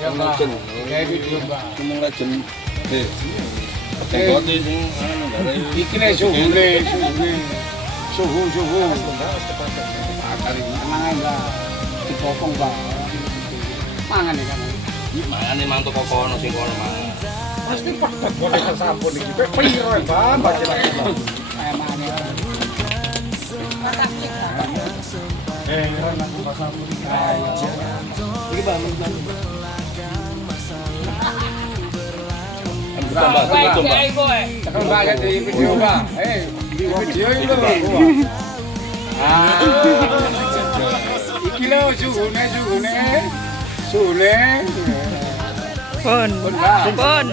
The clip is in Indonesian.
legend. Kayak video, Mbak. Cuma legend. Tengok sing Iki nek suhu. Akali tenang ae, Mbak. Dipotong, Mbak. Mangan iki kan. Mangane mantuk kok ono sing kono mangan. Pasti padat boleh sampun iki. Piro, Mbak? Baca lagi. Kayak mangan ya. Ora nang sampun iki. Iki, Mbak. Tambah tutup, Mbak. Tekan Mbak lihat di video, Mbak. Di video itu lho. Iki lho suhune. Pun. Pun, Mbak. Pun.